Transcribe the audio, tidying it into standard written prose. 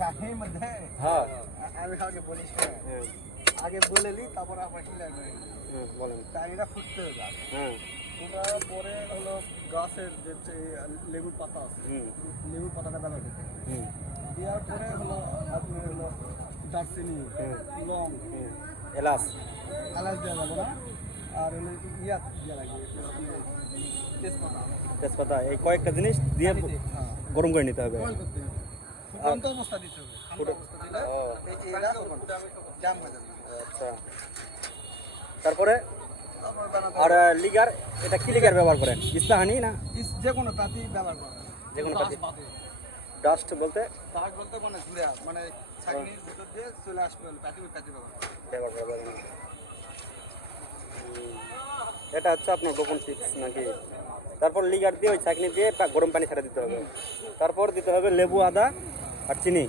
চাটনির মধ্যে হ্যাঁ আমি আগে বলি আগে বলে নিই তারপর আবার ক্লিয়ার করে বলেন। চাটনিটা ফুটতে হবে হ্যাঁ ওটার পরে হলো গাছের যে লেবুর পাতা আছে লেবুর পাতাটা ব্যবহার করতে হবে। দেওয়ার পরে হলো আপনি হলো দারচিনি লং এলাচ এলাচ দেওয়া যাবে না আর হলো ইয়া দেওয়া লাগবে তেজপাতা তেজপাতা এই কয়েকটা জিনিস দিয়ে গরম করে নিতে হবে। বয়েল করতে হবে ফুটন্ত অবস্থা দিতে হবে ঠান্ডা অবস্থা দিলে এরা জাম হয়ে যাবে। আচ্ছা তারপরে তারপর বানাতে আর লিগার, এটা কি লিগার ব্যবহার করেন? ইস্তাহানি না যে কোনো পাতি ব্যবহার করা যে কোনো পাতি? ডাস্ট বলতে তার বলতে মানে ঘুরে মানে ছাগনির ভিতর দিয়ে চলে আসবে পাতি পাতি ব্যবহার করা ব্যবহার করা। এটা হচ্ছে আপনার গোপন টিপস নাকি? তারপর লিগার দিয়ে ওই চাকনি দিয়ে গরম পানি ছেড়ে দিতে হবে, তারপর দিতে হবে লেবু, আদা আর চিনি।